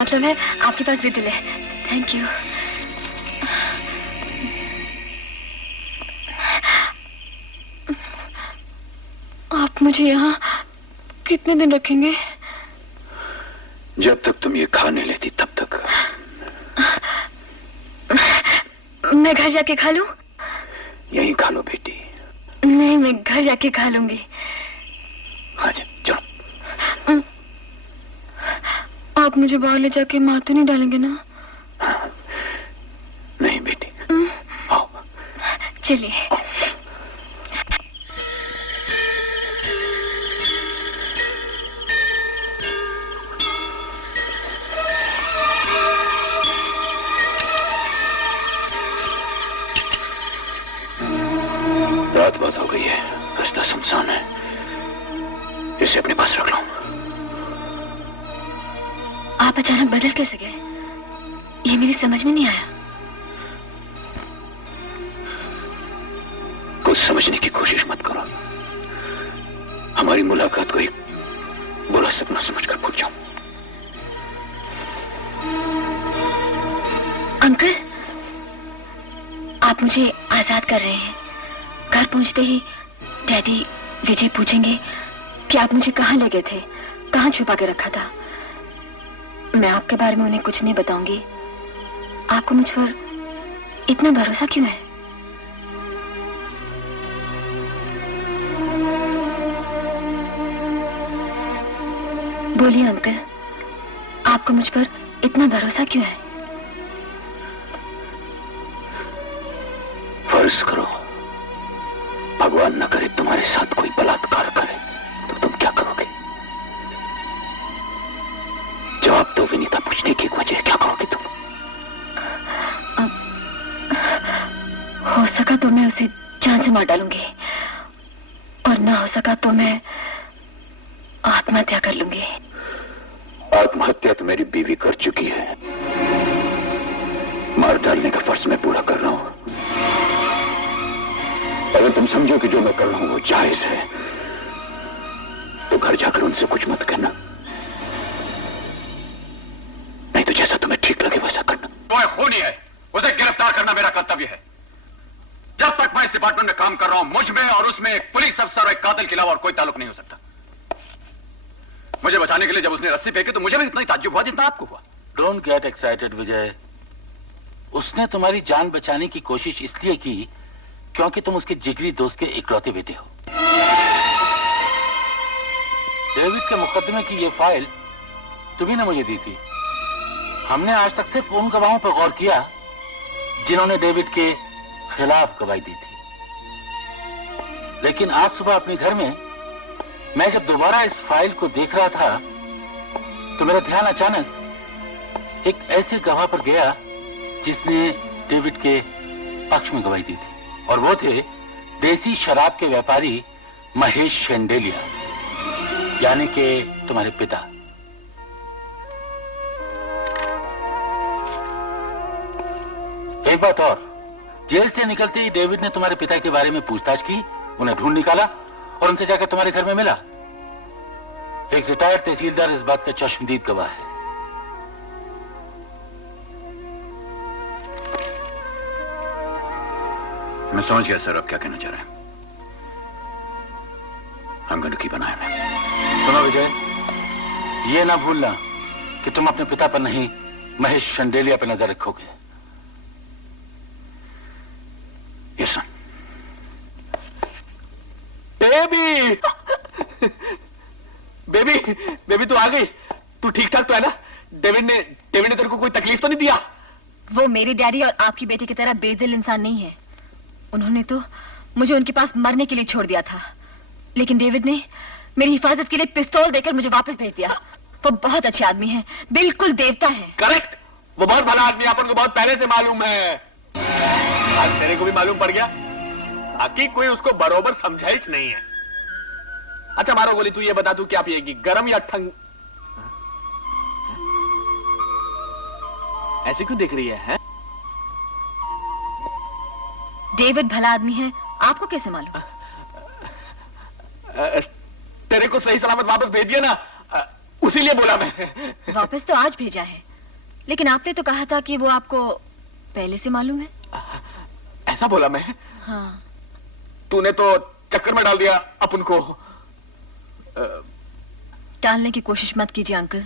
मतलब है आपके पास भी दिल है। Thank you. आप मुझे यहाँ कितने दिन रखेंगे? जब तक तुम ये खा नहीं लेती तब तक। मैं घर जाके खा लूं? यहीं खा लो बेटी। नहीं, मैं घर जाके खा लूंगी। हाँ चलो। आप मुझे बाहर ले जाके मार तो नहीं डालेंगे ना? नहीं बेटी। आओ। चलिए। रात बहुत हो गई है, रास्ता सुनसान है, इसे अपने पास रख लो। आप अचानक बदल कैसे गए? ये मेरी समझ में नहीं आया। कुछ समझने की कोशिश मत करो। हमारी मुलाकात को एक बुरा सपना समझकर भूल जाओ। अंकल, आप मुझे आजाद कर रहे हैं। घर पहुंचते ही डैडी विजय पूछेंगे कि आप मुझे कहाँ ले गए थे, कहाँ छुपा के रखा था। मैं आपके बारे में उन्हें कुछ नहीं बताऊंगी। आपको मुझ पर इतना भरोसा क्यों है? बोलिए अंकल, आपको मुझ पर इतना भरोसा क्यों है? फर्ज करो भगवान न करे तुम्हारे साथ कोई बलात्कार करे तो तुम क्या करोगे? जवाब दो विनीता, पूछने की वजह क्या करोगे तुम? हो सका तो मैं उसे जान से मार डालूंगी और ना हो सका तो मैं आत्महत्या कर लूंगी। आत्महत्या तो मेरी बीवी कर चुकी है। मार डालने का फर्ज मैं पूरा कर रहा हूं। अगर तुम समझो कि जो मैं कर रहा हूं वो जायज है तो घर जाकर उनसे कुछ मत कहना, नहीं तो जैसा तुम्हें ठीक लगे वैसा करना। वो खूनी है, उसे गिरफ्तार करना मेरा कर्तव्य है। जब तक मैं इस डिपार्टमेंट में काम कर रहा हूं, मुझ में और उसमें एक पुलिस अफसर और एक कातिल के अलावा और कोई ताल्लुक नहीं हो सकता। मुझे बचाने के लिए जब उसने रस्सी फेंकी तो मुझे भी इतना ही ताज्जुब हुआ जितना आपको हुआ। डोंट गेट एक्साइटेड विजय। उसने तुम्हारी जान बचाने की कोशिश इसलिए की क्योंकि तुम उसके जिगरी दोस्त के इकलौते बेटे हो। डेविड के मुकदमे की ये फाइल तुम्ही ने मुझे दी थी। हमने आज तक सिर्फ उन गवाहों पर गौर किया जिन्होंने डेविड के खिलाफ गवाही दी थी, लेकिन आज सुबह अपने घर में मैं जब दोबारा इस फाइल को देख रहा था तो मेरा ध्यान अचानक एक ऐसे गवाह पर गया जिसने डेविड के पक्ष में गवाही दी थी, और वो थे देसी शराब के व्यापारी महेश शेंडेलिया, यानी कि तुम्हारे पिता। एक बात और, जेल से निकलते ही डेविड ने तुम्हारे पिता के बारे में पूछताछ की, उन्हें ढूंढ निकाला और उनसे जाकर तुम्हारे घर में मिला। एक रिटायर्ड तहसीलदार इस बात का चश्मदीद गवाह है। मैं समझ गया सर, अब क्या कहना चाह रहे हैं। I'm going to keep an eye on him। सुनो विजय, ये ना भूलना कि तुम अपने पिता पर नहीं महेश शेंडेलिया पर नजर रखोगे। Yes sir. Baby baby baby तू आ गई? तू ठीक ठाक तो है ना? डेविड ने तेरे को कोई तकलीफ तो नहीं दिया? वो मेरी डैडी और आपकी बेटी की तरह बेदिल इंसान नहीं है। उन्होंने तो मुझे उनके पास मरने के लिए छोड़ दिया था, लेकिन डेविड ने मेरी हिफाजत के लिए पिस्तौल देकर मुझे वापस भेज दिया। वो बहुत अच्छे आदमी है, बिल्कुल देवता है। करेक्ट, वो बहुत भला आदमी, अपन को बहुत पहले से मालूम है। आज तेरे को भी मालूम पड़ गया। बाकी कोई उसको बरोबर समझाइच नहीं है। अच्छा मारो गोली, तू ये बता, तू क्या पिएगी, गरम या ठंड? ऐसे क्यों देख रही है? डेविड भला आदमी है, आपको कैसे मालूम? तेरे को सही सलामत वापस भेज दिया ना, उसीलिए बोला मैं। वापस तो आज भेजा है, लेकिन आपने तो कहा था कि वो आपको पहले से मालूम है। ऐसा बोला मैं? हाँ। तूने तो चक्कर में डाल दिया अपन को। टालने की कोशिश मत कीजिए अंकल।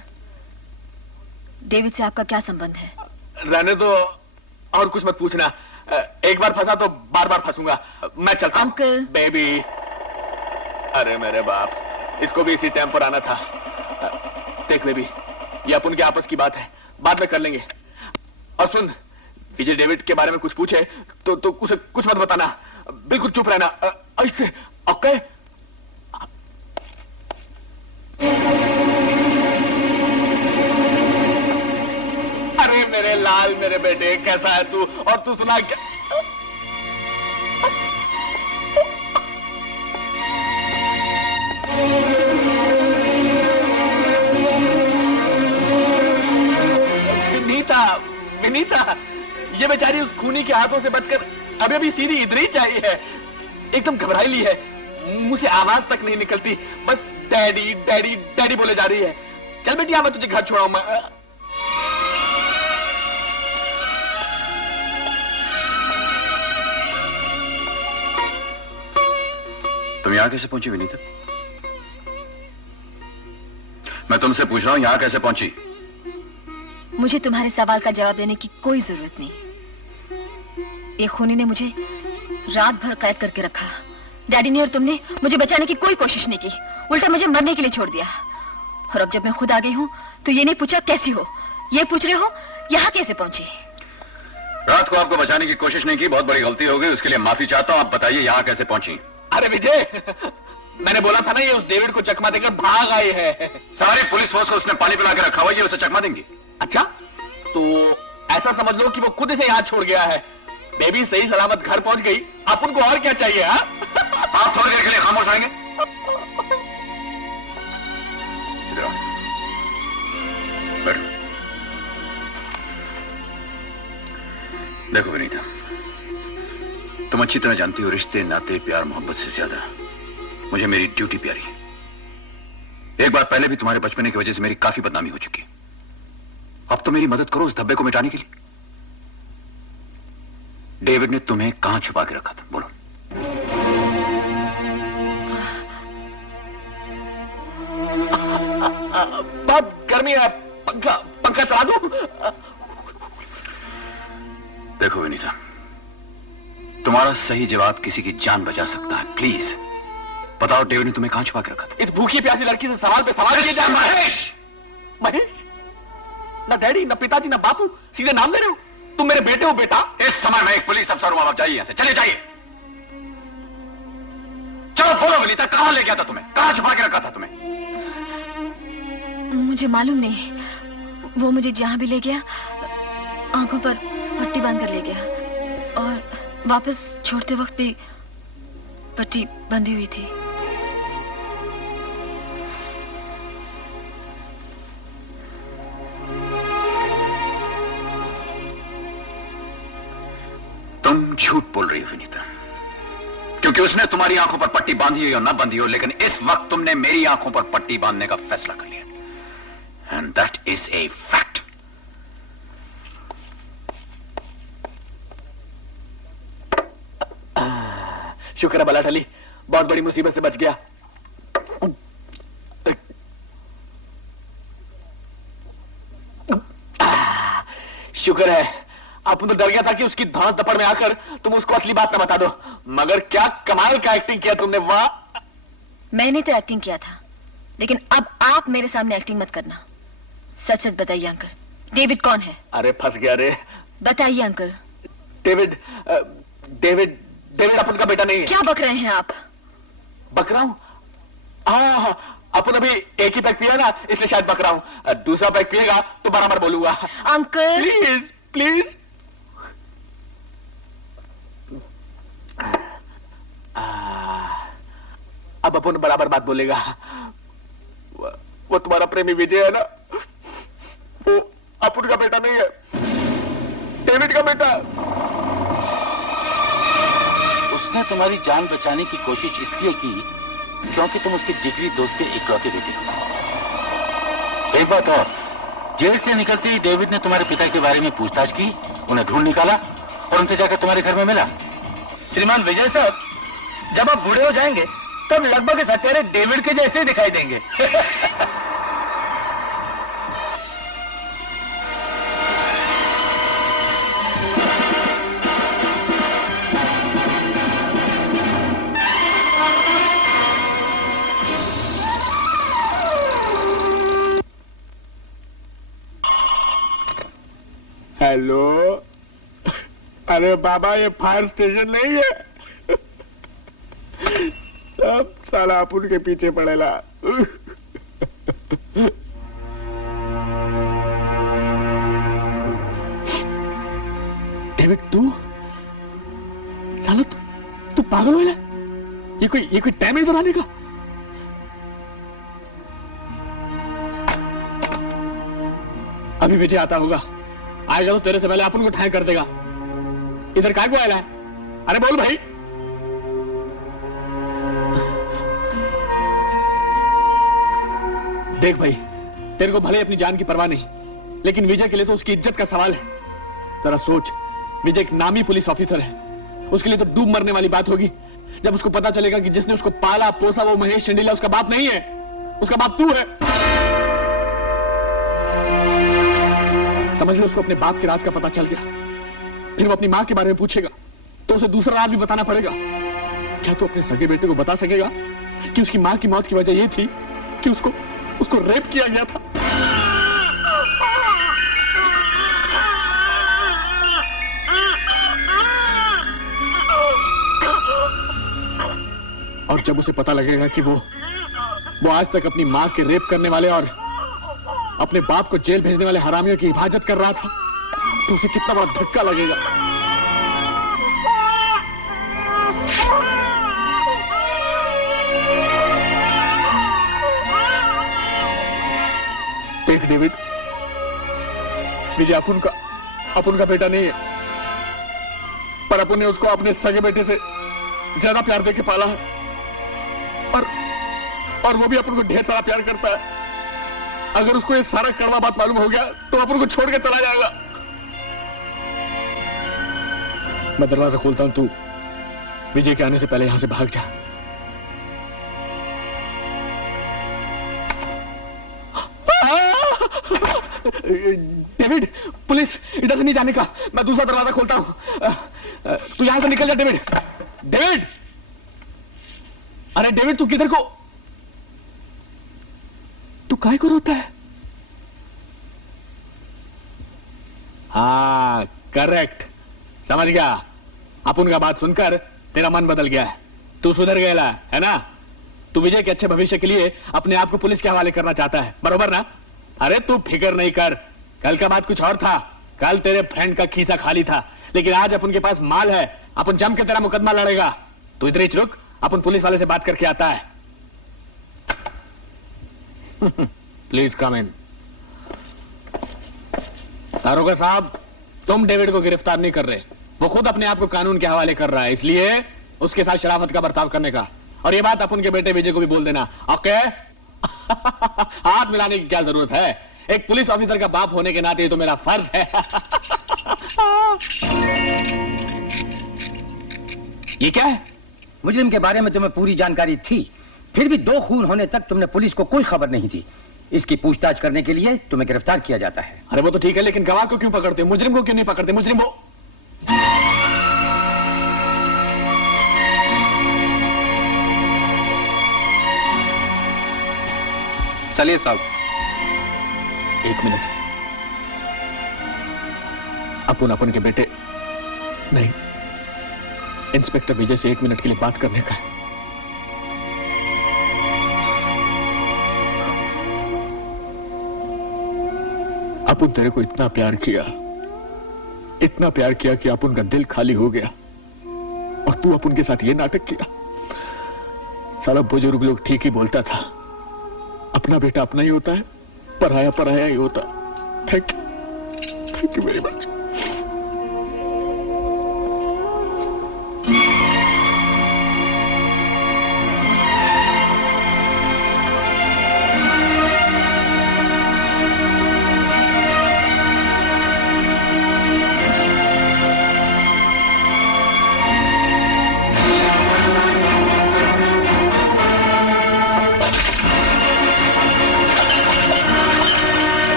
डेविड से आपका क्या संबंध है? रहने दो, और कुछ मत पूछना। एक बार फंसा तो बार बार फंसूंगा। मैं चलता हूं। अंकल। बेबी। अरे मेरे बाप, इसको भी इसी टाइम पर आना था। देख बेबी, ये अपन के आपस की बात है, बाद में कर लेंगे। और सुन, विजय डेविड के बारे में कुछ पूछे तो उसे कुछ मत बताना, बिल्कुल चुप रहना। ऐसे ओके? अरे मेरे लाल, मेरे बेटे, कैसा है तू? और तू सुना क्या? विनीता, ये बेचारी उस खूनी के हाथों से बचकर अभी अभी सीधी इधर ही चाहिए है। एकदम घबराई ली है, मुंह से आवाज तक नहीं निकलती, बस डैडी डैडी डैडी बोले जा रही है। चल बेटिया, मैं तुझे घर छोड़ाऊं। मैं तुम यहां कैसे पहुंची विनीता? मैं तुमसे पूछ रहा हूं, यहां कैसे पहुंची? मुझे तुम्हारे सवाल का जवाब देने की कोई जरूरत नहीं। ये खूनी ने मुझे रात भर कैद करके रखा। डैडी ने और तुमने मुझे बचाने की कोई कोशिश नहीं की, उल्टा मुझे मरने के लिए छोड़ दिया। और अब जब मैं खुद आ गई हूं तो ये नहीं पूछा कैसी हो, ये पूछ रहे हो यहां कैसे पहुंची। रात को आपको बचाने की कोशिश नहीं की, बहुत बड़ी गलती हो गई, उसके लिए माफी चाहता हूं। आप बताइए यहां कैसे पहुंची? अरे विजय, मैंने बोला था ना, ये उस डेविड को चकमा देकर भाग आई है। सारी पुलिस फोर्स को उसने पानी पिला के रखा हुआ, ये उसे चकमा देंगी। अच्छा, तो ऐसा समझ लो कि वो खुद इसे यहां छोड़ गया है। बेबी सही सलामत घर पहुंच गई, अपन को और क्या चाहिए? हाँ? आप थोड़ी देर के लिए खामोश आएंगे? बैठो। देखो विनीता, तुम अच्छी तरह जानती हो, रिश्ते नाते प्यार मोहब्बत से ज्यादा मुझे मेरी ड्यूटी प्यारी है। एक बार पहले भी तुम्हारे बचपने की वजह से मेरी काफी बदनामी हो चुकी है। अब तो मेरी मदद करो उस धब्बे को मिटाने के लिए। डेविड ने तुम्हें कहां छुपा के रखा था, बोलो। बहुत गर्मी है, पंखा चला दूं? देखो विनीता, तुम्हारा सही जवाब किसी की जान बचा सकता है। प्लीज बताओ, डेविड ने तुम्हें कहां छुपा के रखा था? इस भूखी प्यासी लड़की से सवाल पे सवाल किए जा रहे हैं। महेश! महेश? ना डैडी, ना पिताजी, ना बापू, सीधे नाम ले रहे हो। तुम मेरे बेटे हो बेटा। इस समय मैं एक पुलिस अफसर हूं, आप जाइए यहां से, चले जाइए। चलो बोलो विनीता, कहां ले गया था तुम्हें? कहां छुपा के रखा था तुम्हें? मुझे मालूम नहीं, वो मुझे जहां भी ले गया आंखों पर पट्टी बांधकर ले गया, और वापस छोड़ते वक्त भी पट्टी बंधी हुई थी। तुम झूठ बोल रही हो विनीता, क्योंकि उसने तुम्हारी आंखों पर पट्टी बांधी हो या ना बांधी हो, लेकिन इस वक्त तुमने मेरी आंखों पर पट्टी बांधने का फैसला कर लिया, and that is a fact. शुक्र है बला टली, बहुत बड़ी मुसीबत से बच गया। शुक्र है, अपन तो डर गया था कि उसकी धौंस दपड़ में आकर तुम उसको असली बात ना बता दो। मगर क्या कमाल का एक्टिंग किया तुमने, वाह। मैंने तो एक्टिंग किया था, लेकिन अब आप मेरे सामने एक्टिंग मत करना। सच सच बताइए अंकल, डेविड कौन है? अरे फंस गया रे। बताइए अंकल। डेविड डेविड डेविड अपन का बेटा नहीं है। क्या बक रहे हैं आप? बक रहा हूं? हाँ, अपन अभी एक ही पैक पिया ना, इसलिए शायद बक रहा हूं। दूसरा पैक पिएगा तो बराबर बोलूंगा। Uncle please please. अब अपन बराबर बात बोलेगा। वो तुम्हारा प्रेमी विजय है ना, वो अपन का बेटा नहीं है, डेविड का बेटा। उसने तुम्हारी जान बचाने की कोशिश इसलिए की क्योंकि तुम उसके जिगरी दोस्त के इकलौते बेटे हो। एक बात और, जेल से निकलते ही डेविड ने तुम्हारे पिता के बारे में पूछताछ की, उन्हें ढूंढ निकाला और उनसे जाकर तुम्हारे घर में मिला। श्रीमान विजय साहब, जब आप बूढ़े हो जाएंगे तब लगभग इस हत्यारे डेविड के जैसे ही दिखाई देंगे। हेलो, अरे बाबा ये फायर स्टेशन नहीं है। सब साला अपुन के पीछे पड़ेला। डेविड तू साला तू पागल हो गया? ये कोई टाइम है इधर आने का? अभी विजय आता होगा, आएगा तो तेरे से पहले अपन को ठाए कर देगा। इधर काय को आया है? अरे बोल भाई। देख भाई, तेरे को भले अपनी जान की परवाह नहीं, लेकिन विजय के लिए तो उसकी इज्जत का सवाल है। जरा सोच, विजय एक नामी पुलिस ऑफिसर है, उसके लिए तो डूब मरने वाली बात होगी जब उसको पता चलेगा कि जिसने उसको पाला पोसा वो महेश चंडीला उसका बाप नहीं है, उसका बाप तू है। समझ लो, उसको अपने बाप के राज का पता चल गया, फिर वो अपनी मां के बारे में पूछेगा तो उसे दूसरा राज भी बताना पड़ेगा। क्या तू अपने सगे बेटे को बता सकेगा कि उसकी मां की मौत की वजह यह थी कि उसको रेप किया गया था? और जब उसे पता लगेगा कि वो आज तक अपनी मां के रेप करने वाले और अपने बाप को जेल भेजने वाले हरामियों की हिफाजत कर रहा था, तो उसे कितना बड़ा धक्का लगेगा। देख डेविड, विजय अपन का बेटा नहीं है, पर अपन ने उसको अपने सगे बेटे से ज्यादा प्यार देके पाला है, और वो भी अपन को ढेर सारा प्यार करता है। अगर उसको ये सारा कड़वा बात मालूम हो गया तो अपन को छोड़ के चला जाएगा। मैं दरवाजा खोलता हूं, तू विजय के आने से पहले यहां से भाग जा। डेविड, पुलिस इधर से नहीं जाने का, मैं दूसरा दरवाजा खोलता हूं। तू यहां से निकल जा डेविड। डेविड, अरे डेविड तू किधर को, तू काय को रोता है? हाँ करेक्ट, समझ गया। अपन का बात सुनकर तेरा मन बदल गया है, तू सुधर गया है ना? तू विजय के अच्छे भविष्य के लिए अपने आप को पुलिस के हवाले करना चाहता है, बरोबर ना? अरे तू फिक्र नहीं कर, कल का बात कुछ और था। कल तेरे फ्रेंड का खीसा खाली था, लेकिन आज अपन के पास माल है, अपन जम के तेरा मुकदमा लड़ेगा। तू इधर ही रुक, अपन पुलिस वाले से बात करके आता है। प्लीज कम इन। दारोगा साहब, तुम डेविड को गिरफ्तार नहीं कर रहे, वो खुद अपने आप को कानून के हवाले कर रहा है, इसलिए उसके साथ शराफत का बर्ताव करने का। और ये बात अपन के बेटे विजय को भी बोल देना, ओके? हाथ मिलाने की क्या जरूरत है, एक पुलिस ऑफिसर का बाप होने के नाते ये तो मेरा फर्ज है। ये क्या है? मुजरिम के बारे में तुम्हें पूरी जानकारी थी, फिर भी 2 खून होने तक तुमने पुलिस को कोई खबर नहीं दी। इसकी पूछताछ करने के लिए तुम्हें गिरफ्तार किया जाता है। अरे वो तो ठीक है, लेकिन गवाह को क्यों पकड़ते हो, मुजरिम को क्यों नहीं पकड़ते? मुजरिम वो चलिए साहब। 1 मिनट, अपन के बेटे नहीं, इंस्पेक्टर विजय से 1 मिनट के लिए बात करने का है। अपन तेरे को इतना प्यार किया कि अपन का दिल खाली हो गया, और तू अपन के साथ ये नाटक किया। साला बुजुर्ग लोग ठीक ही बोलता था, अपना बेटा अपना ही होता है, पराया पराया ही होता। Thank you very much.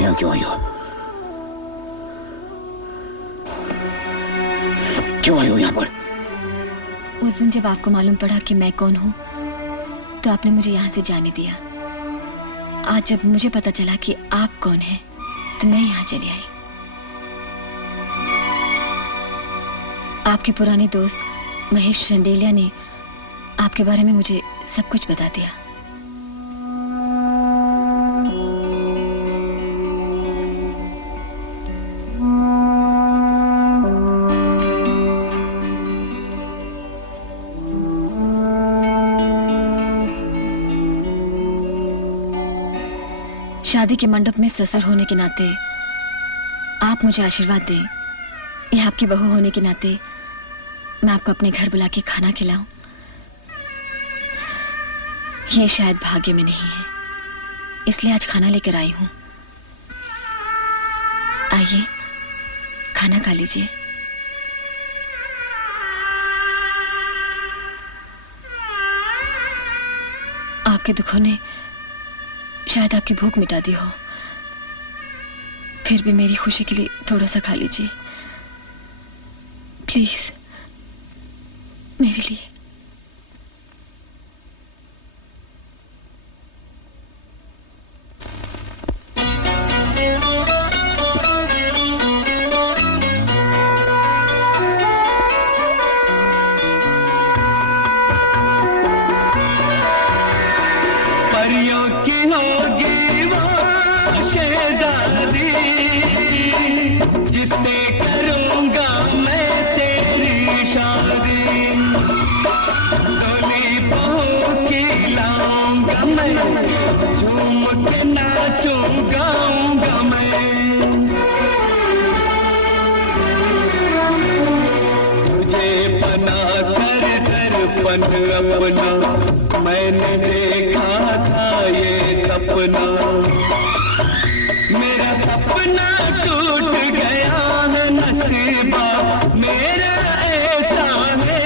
यहाँ क्यों आई हो? क्यों आई हो यहाँ पर? उस दिन जब आपको मालूम पड़ा कि मैं कौन हूँ तो आपने मुझे यहाँ से जाने दिया। आज जब मुझे पता चला कि आप कौन हैं तो मैं यहाँ चली आई। आपके पुराने दोस्त महेश रंडेलिया ने आपके बारे में मुझे सब कुछ बता दिया। शादी के मंडप में ससुर होने के नाते आप मुझे आशीर्वाद दें या आपकी बहू होने के नाते मैं आपको अपने घर बुला के खाना खिलाऊं, ये शायद भाग्य में नहीं है, इसलिए आज खाना लेकर आई हूं। आइए खाना खा लीजिए। आपके दुखों ने शायद आपकी भूख मिटा दी हो, फिर भी मेरी खुशी के लिए थोड़ा सा खा लीजिए प्लीज, मेरे लिए। अपना मैंने देखा था ये सपना, मेरा सपना टूट गया है नसीबा मेरा ऐसा है।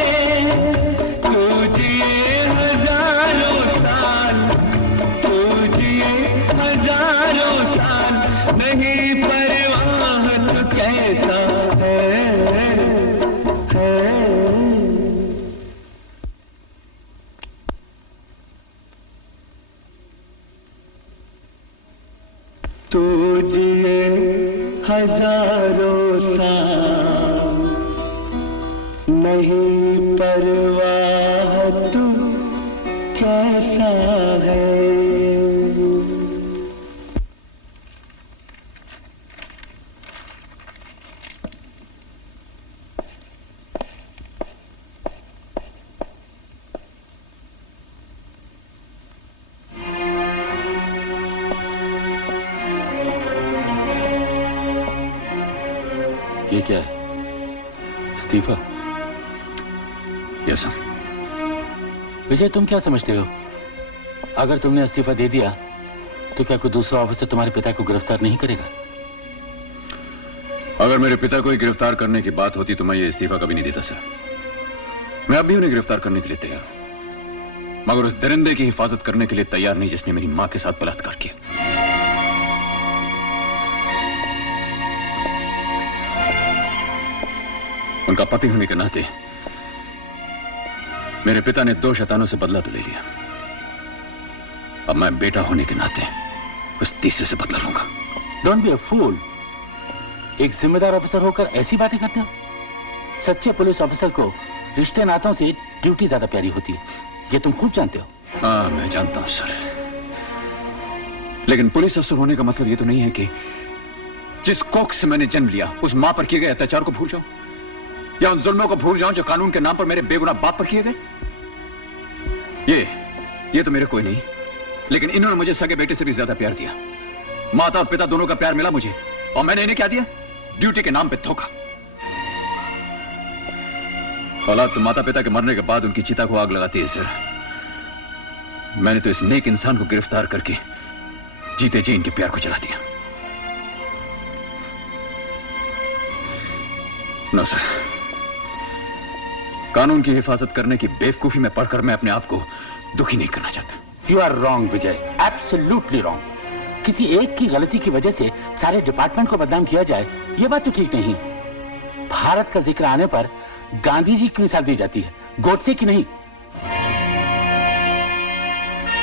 तू जिए हजारों साल, तू जिए हजारों साल, नहीं परवाह तो कैसा है। तू जिए हजारों साल, नहीं परवाह तू कैसा है। ये क्या है? इस्तीफा? Yes sir. विजय, तुम क्या समझते हो? अगर तुमने इस्तीफा दे दिया तो क्या कोई दूसरा ऑफिसर तुम्हारे पिता को गिरफ्तार नहीं करेगा? अगर मेरे पिता को ही गिरफ्तार करने की बात होती तो मैं ये इस्तीफा कभी नहीं देता सर। मैं अब भी उन्हें गिरफ्तार करने के लिए तैयार हूं, मगर उस दरिंदे की हिफाजत करने के लिए तैयार नहीं जिसने मेरी मां के साथ बलात्कार किया। उनका पति होने के नाते मेरे पिता ने 2 शैतानों से बदला तो ले लिया, अब मैं बेटा होने के नाते उस तीसरे से बदला लूंगा। डोंट बी अ फूल। एक जिम्मेदार ऑफिसर होकर ऐसी बातें करते हो? सच्चे पुलिस ऑफिसर को रिश्ते नातों से ड्यूटी ज्यादा प्यारी होती है, ये तुम खूब जानते हो। हाँ, मैं जानता हूं सर, लेकिन पुलिस अफसर होने का मतलब ये तो नहीं है कि जिस कोख से मैंने जन्म लिया उस मां पर किए गए अत्याचार को भूल जाऊं, या उन जुल्मों को भूल जाऊं जो कानून के नाम पर मेरे बेगुनाह बाप पर किए गए। ये तो मेरे कोई नहीं, लेकिन इन्होंने मुझे सगे बेटे से भी ज्यादा प्यार दिया। माता और पिता दोनों का प्यार मिला मुझे, और मैंने इन्हें क्या दिया? ड्यूटी के नाम पे धोखा। औलाद तो माता पिता के मरने के बाद उनकी चिता को आग लगाती है सर। मैंने तो इस नेक इंसान को गिरफ्तार करके जीते जी इनके प्यार को जला दिया। नो सर, कानून की हिफाजत करने की बेवकूफी में पढ़कर मैं अपने आप को दुखी नहीं करना चाहता। You are wrong Vijay, absolutely wrong. किसी एक की गलती की वजह से सारे डिपार्टमेंट को बदनाम किया जाए, यह बात तो ठीक नहीं। भारत का जिक्र आने पर गांधी जी की मिसाल दी जाती है, गोडसे की नहीं।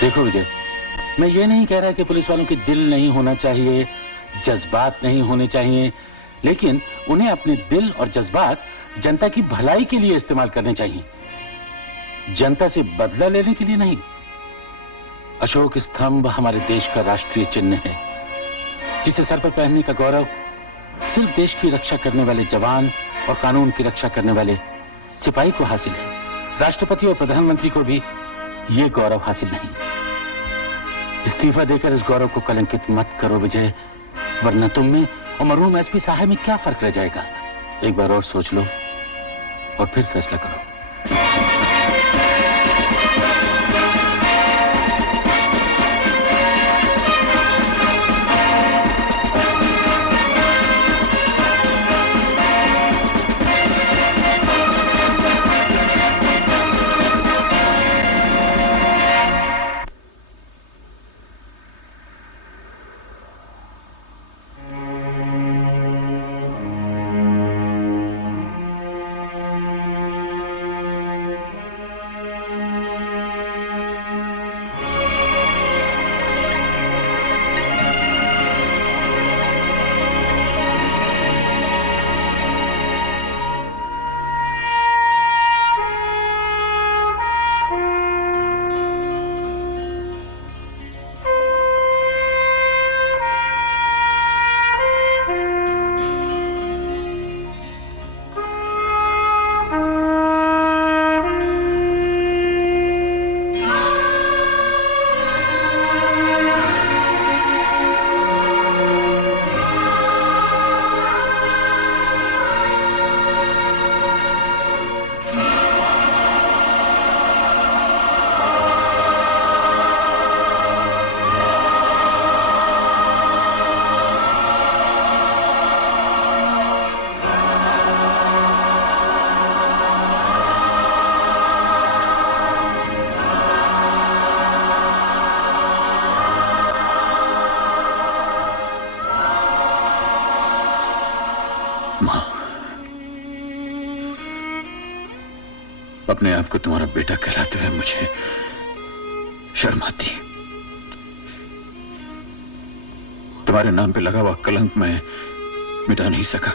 देखो विजय, मैं ये नहीं कह रहा कि पुलिस वालों के दिल नहीं होना चाहिए, जज्बात नहीं होने चाहिए, लेकिन उन्हें अपने दिल और जज्बात जनता की भलाई के लिए इस्तेमाल करने चाहिए, जनता से बदला लेने के लिए नहीं। अशोक स्तंभ हमारे देश का राष्ट्रीय चिन्ह है, जिसे सर पर पहनने का गौरव सिर्फ देश की रक्षा करने वाले जवान और कानून की रक्षा करने वाले सिपाही को हासिल है। राष्ट्रपति और प्रधानमंत्री को भी यह गौरव हासिल नहीं। इस्तीफा देकर इस गौरव को कलंकित मत करो विजय, वरना तुम में और मरहूम एसपी साहब में क्या फर्क रह जाएगा। एक बार और सोच लो और फिर फैसला करो। अपने आप को तुम्हारा बेटा कहलाते हुए मुझे शर्म आती है। तुम्हारे नाम पे लगा हुआ कलंक मैं मिटा नहीं सका।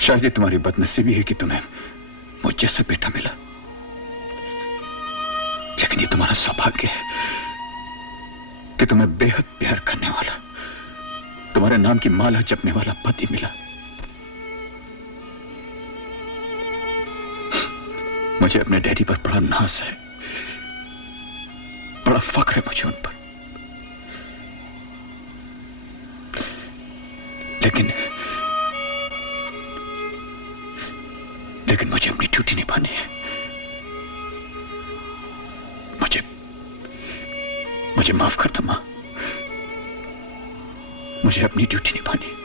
शायद ये तुम्हारी बदनसीबी है कि तुम्हें मुझ जैसा बेटा मिला, लेकिन ये तुम्हारा सौभाग्य है कि तुम्हें बेहद प्यार करने वाला, तुम्हारे नाम की माला जपने वाला पति मिला। मुझे अपने डैडी पर बड़ा नाज है, बड़ा फख्र है मुझे उन पर, लेकिन मुझे अपनी ड्यूटी निभानी है। मुझे माफ कर दो मां, मुझे अपनी ड्यूटी निभानी है।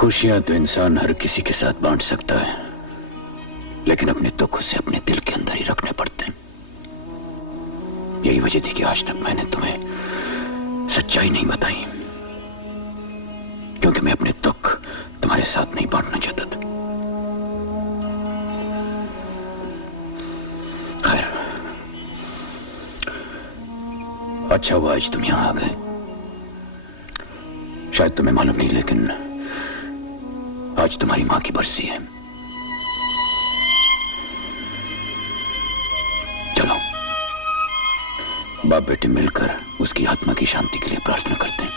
खुशियां तो इंसान हर किसी के साथ बांट सकता है, लेकिन अपने दुख उसे अपने दिल के अंदर ही रखने पड़ते हैं। यही वजह थी कि आज तक मैंने तुम्हें सच्चाई नहीं बताई, क्योंकि मैं अपने दुख तुम्हारे साथ नहीं बांटना चाहता था। खैर, अच्छा हुआ आज तुम यहां आ गए। शायद तुम्हें मालूम नहीं, लेकिन आज तुम्हारी मां की बरसी है। चलो बाप बेटे मिलकर उसकी आत्मा की शांति के लिए प्रार्थना करते हैं।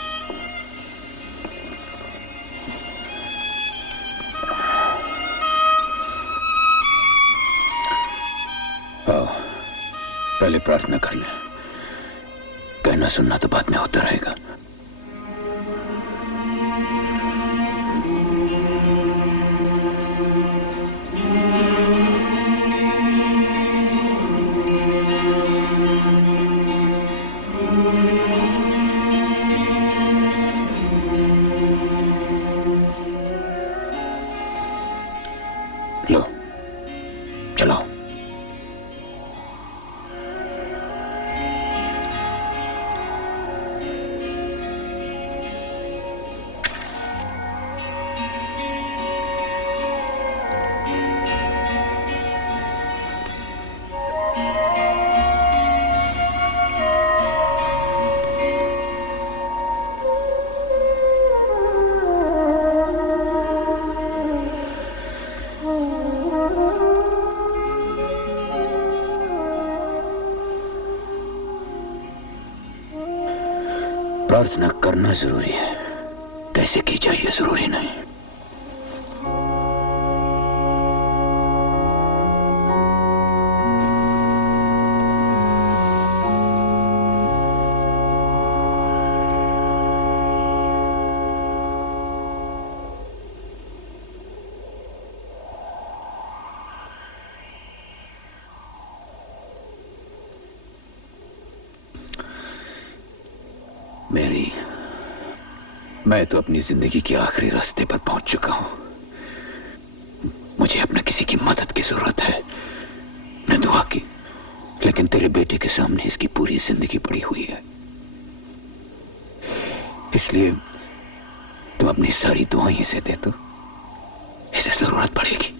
आओ, पहले प्रार्थना कर ले। कहना सुनना तो बाद में होता रहेगा। लो, चलाओ। प्रार्थना करना जरूरी है, कैसे की जाए ये जरूरी नहीं। मेरी, मैं तो अपनी जिंदगी के आखिरी रास्ते पर पहुंच चुका हूं। मुझे अपना किसी की मदद की जरूरत है, न दुआ की। लेकिन तेरे बेटे के सामने इसकी पूरी जिंदगी पड़ी हुई है, इसलिए तुम अपनी सारी दुआएं इसे दे दो, इसे जरूरत पड़ेगी।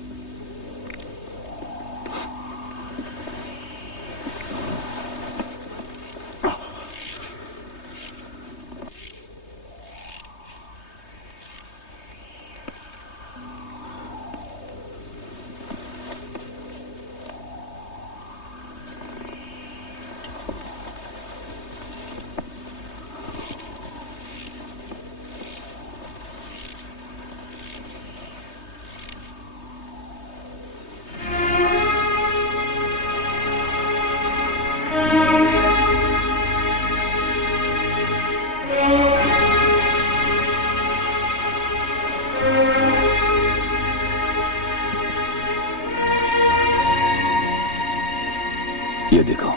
ये देखो,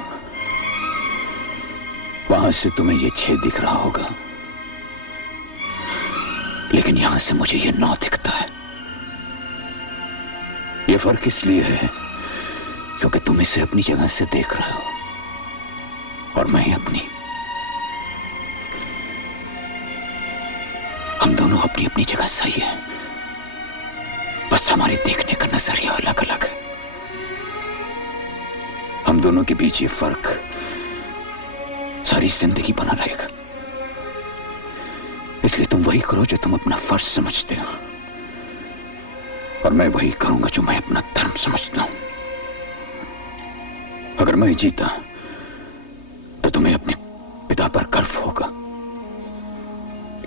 वहां से तुम्हें ये 6 दिख रहा होगा, लेकिन यहां से मुझे ये 9 दिखता है। ये फर्क इसलिए है क्योंकि तुम इसे अपनी जगह से देख रहे हो और मैं अपनी। हम दोनों अपनी अपनी जगह सही हैं, बस हमारे देखने का नजरिया अलग अलग है। हम दोनों के बीच ये फर्क सारी जिंदगी बना रहेगा। इसलिए तुम वही करो जो तुम अपना फर्ज समझते हो, और मैं वही करूंगा जो मैं अपना धर्म समझता हूं। अगर मैं जीता तो तुम्हें अपने पिता पर गर्व होगा,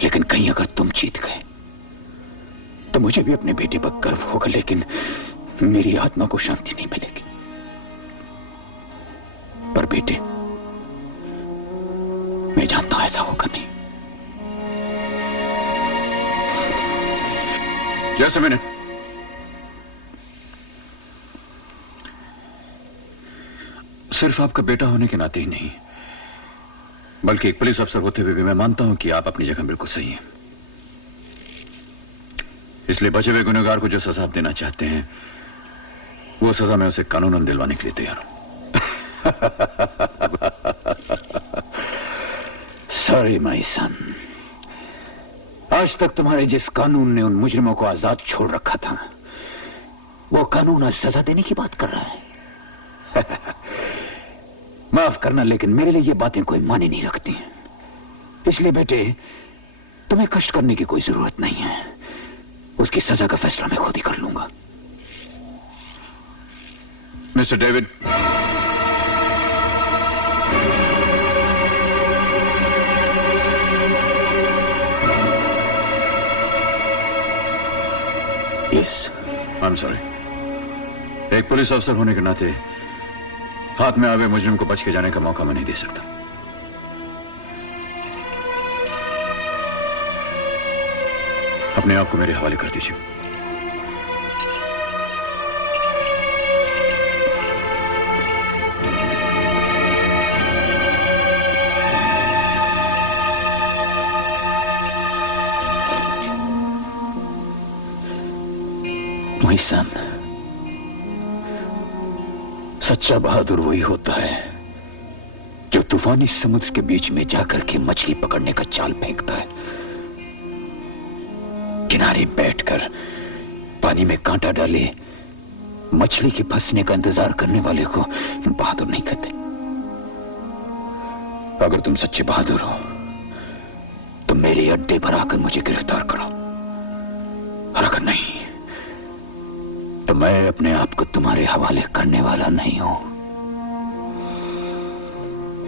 लेकिन कहीं अगर तुम जीत गए तो मुझे भी अपने बेटे पर गर्व होगा, लेकिन मेरी आत्मा को शांति नहीं मिलेगी। पर बेटे, मैं जानता हूं ऐसा होगा नहीं। Just a minute. सिर्फ आपका बेटा होने के नाते ही नहीं, बल्कि एक पुलिस अफसर होते हुए भी मैं मानता हूं कि आप अपनी जगह बिल्कुल सही हैं। इसलिए बचे हुए गुनहगार को जो सजा आप देना चाहते हैं, वो सजा मैं उसे कानूनन दिलवाने के लिए तैयार हूं। सॉरी माय सन, आज तक तुम्हारे जिस कानून ने उन मुजरिमों को आजाद छोड़ रखा था, वो कानून आज सजा देने की बात कर रहा है। माफ करना, लेकिन मेरे लिए ये बातें कोई माने नहीं रखती। इसलिए बेटे, तुम्हें कष्ट करने की कोई जरूरत नहीं है। उसकी सजा का फैसला मैं खुद ही कर लूंगा। Mister David, yes. I am sorry. एक पुलिस अफसर होने के नाते हाथ में आवे मुजरिम को बच के जाने का मौका मैं नहीं दे सकता। अपने आप को मेरे हवाले कर दीजिए। My son, सच्चा बहादुर वही होता है जो तूफानी समुद्र के बीच में जाकर के मछली पकड़ने का जाल फेंकता है। किनारे बैठकर पानी में कांटा डाले मछली के फंसने का इंतजार करने वाले को बहादुर नहीं कहते। अगर तुम सच्चे बहादुर हो तो मेरे अड्डे पर आकर मुझे गिरफ्तार करो, और अगर नहीं तो मैं अपने आप को तुम्हारे हवाले करने वाला नहीं हूं।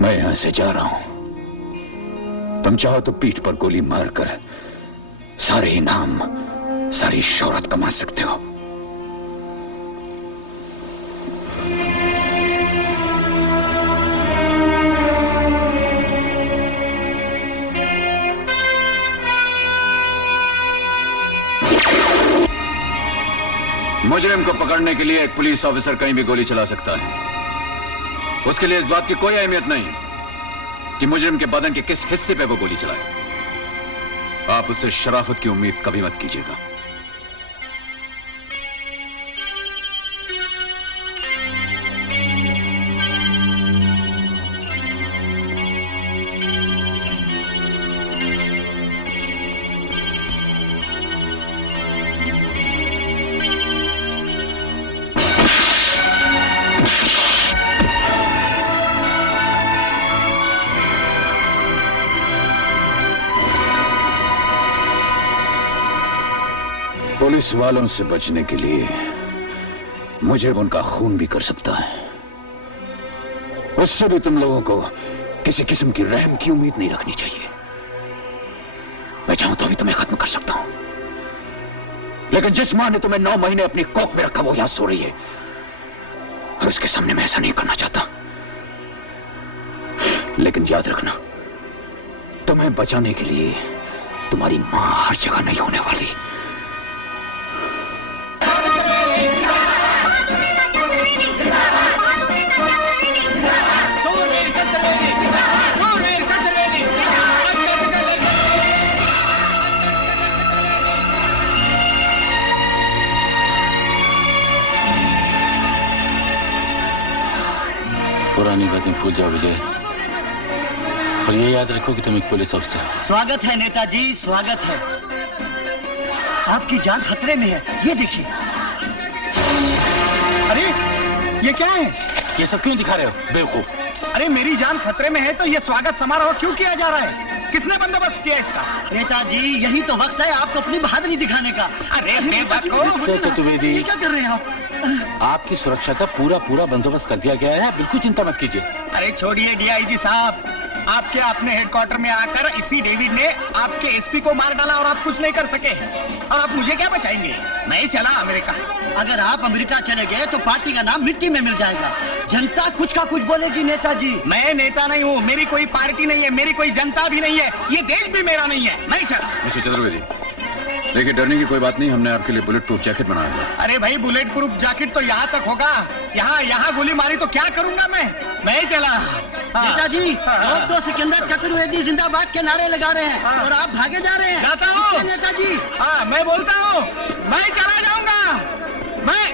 मैं यहां से जा रहा हूं। तुम चाहो तो पीठ पर गोली मारकर सारे इनाम, सारी शोहरत कमा सकते हो। मुजरिम को पकड़ने के लिए एक पुलिस ऑफिसर कहीं भी गोली चला सकता है। उसके लिए इस बात की कोई अहमियत नहीं कि मुजरिम के बदन के किस हिस्से पे वो गोली चलाए। आप उससे शराफत की उम्मीद कभी मत कीजिएगा। पुलिस वालों से बचने के लिए मुजरिम उनका खून भी कर सकता है। उससे भी तुम लोगों को किसी किस्म की रहम की उम्मीद नहीं रखनी चाहिए। मैं चाहूं तो अभी तुम्हें खत्म कर सकता हूं, लेकिन जिस मां ने तुम्हें 9 महीने अपनी कोख में रखा वो यहां सो रही है, और उसके सामने मैं ऐसा नहीं करना चाहता। लेकिन याद रखना, तुम्हें बचाने के लिए तुम्हारी मां हर जगह नहीं होने वाली। पुरानी बातें भूल जाओ विजय, और ये याद रखो कि तुम एक पुलिस अफसर हो। स्वागत है नेताजी, स्वागत है। आपकी जान खतरे में है, ये देखिए। अरे ये क्या है? ये सब क्यों दिखा रहे हो बेवकूफ? अरे मेरी जान खतरे में है तो ये स्वागत समारोह क्यों किया जा रहा है? किसने बंदोबस्त किया इसका? नेताजी यही तो वक्त है आपको अपनी बहादुरी दिखाने का। अरे चतुर्वेदी, क्या कर रहे हैं आप? आपकी सुरक्षा का पूरा बंदोबस्त कर दिया गया है, बिल्कुल चिंता मत कीजिए। अरे छोड़िए डीआईजी साहब, आपके अपने हेडक्वार्टर में आकर इसी डेविड ने आपके एसपी को मार डाला और आप कुछ नहीं कर सके, और आप मुझे क्या बचाएंगे? मैं चला अमेरिका। अगर आप अमेरिका चले गए तो पार्टी का नाम मिट्टी में मिल जाएगा। जनता कुछ का कुछ बोलेगी नेताजी। मैं नेता नहीं हूँ, मेरी कोई पार्टी नहीं है, मेरी कोई जनता भी नहीं है, ये देश भी मेरा नहीं है। मैं चला। मिस्टर चतुर्वेदी, देखिए डरने की कोई बात नहीं, हमने आपके लिए बुलेट प्रूफ जैकेट बनाया है। अरे भाई बुलेट प्रूफ जैकेट तो यहाँ तक होगा, यहाँ गोली मारी तो क्या करूंगा मैं चला। नेताजी लोग तो सिकंदर चतुर्वेदी जिंदाबाद के नारे लगा रहे हैं और आप भागे जा रहे हैं। जाता हूँ नेताजी। हाँ मैं बोलता हूँ, मैं चला जाऊंगा। मैं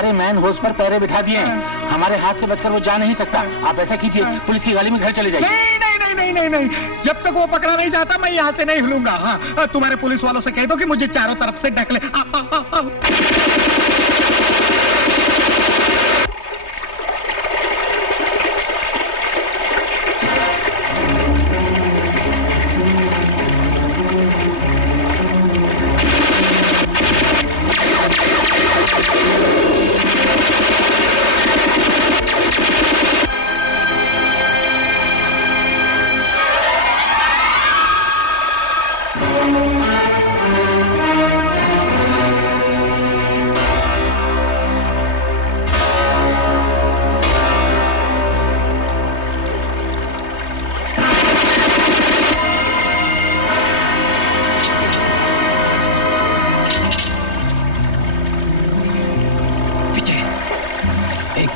सारे मैन होश पर पैरे बिठा दिए हैं। हमारे हाथ से बचकर वो जा नहीं सकता। आप ऐसा कीजिए, पुलिस की गाड़ी में घर चले जाइए। नहीं नहीं नहीं नहीं नहीं नहीं, जब तक वो पकड़ा नहीं जाता मैं यहाँ से नहीं हिलूंगा। हाँ, तुम्हारे पुलिस वालों से कह दो कि मुझे चारों तरफ से ढक ले।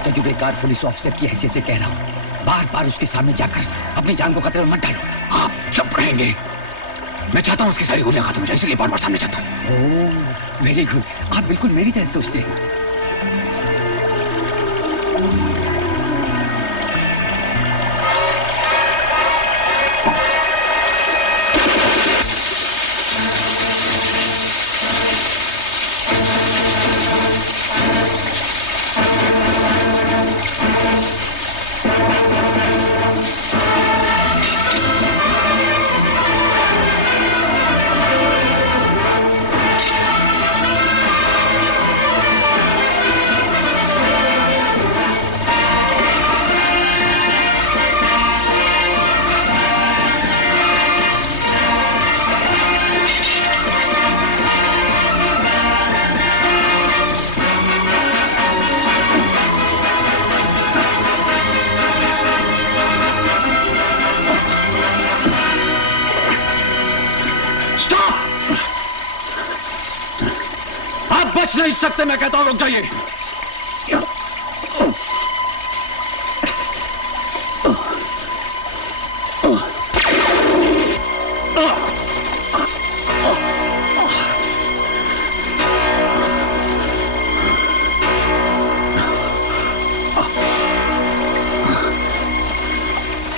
तजुर्बेकार पुलिस ऑफिसर की हैसियत से कह रहा हूँ, बार बार उसके सामने जाकर अपनी जान को खतरे में मत डालो। आप चुप रहेंगे? मैं चाहता हूँ उसकी सारी गोलियां खत्म हो जाए, इसलिए बार बार सामने जाता हूँ। ओह वेरी गुड, आप बिल्कुल मेरी तरह सोचते हैं। बच नहीं सकते, मैं कहता हूं रुक जाइए।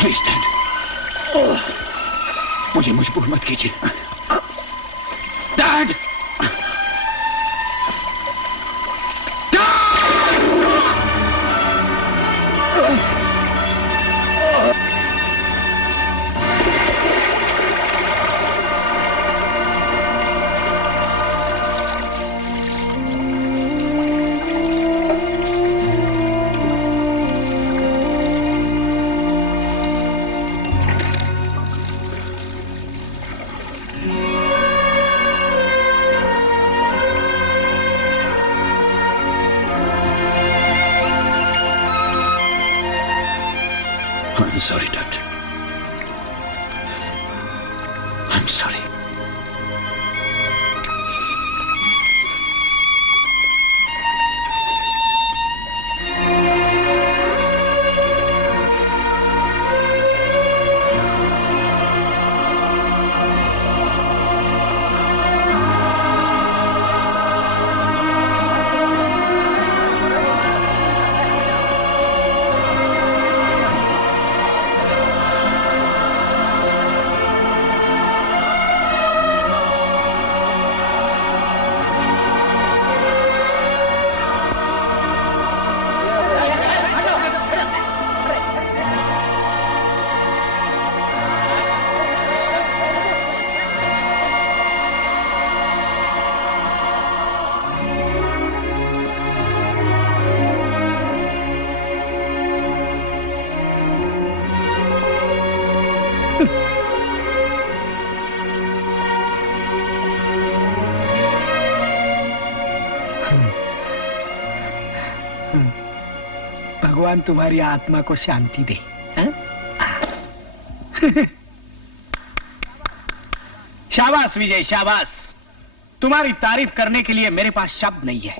प्लीज डैड, मुझे मजबूर मत कीजिए। Dad, I'm sorry, Dad. I'm sorry. भगवान तुम्हारी आत्मा को शांति दे। शाबाश विजय, शाबाश। तुम्हारी तारीफ करने के लिए मेरे पास शब्द नहीं है।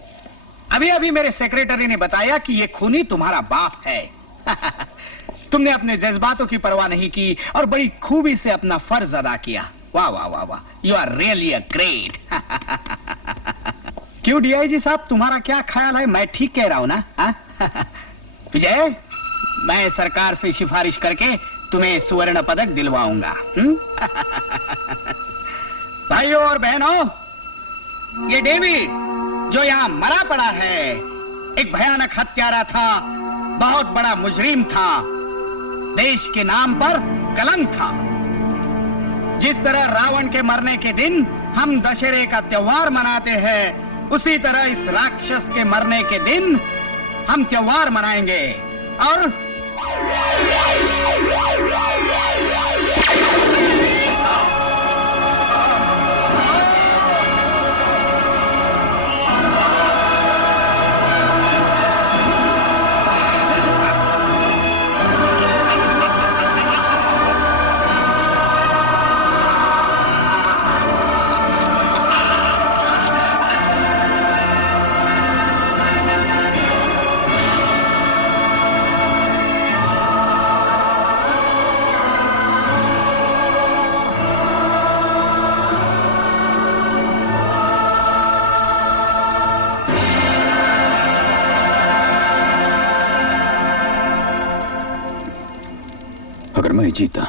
अभी अभी मेरे सेक्रेटरी ने बताया कि ये खूनी तुम्हारा बाप है। तुमने अपने जज्बातों की परवाह नहीं की और बड़ी खूबी से अपना फर्ज अदा किया। वाह वाह वाह वाह, you are really a great. क्यों डीआईजी साहब, तुम्हारा क्या ख्याल है? मैं ठीक कह रहा हूं ना? विजय, मैं सरकार से सिफारिश करके तुम्हें स्वर्ण पदक दिलवाऊंगा। भाइयों और बहनों, ये डेविड जो यहाँ मरा पड़ा है एक भयानक हत्यारा था, बहुत बड़ा मुजरिम था, देश के नाम पर कलंक था। जिस तरह रावण के मरने के दिन हम दशहरे का त्योहार मनाते हैं, उसी तरह इस राक्षस के मरने के दिन हम त्योहार मनाएंगे। और अगर मैं जीता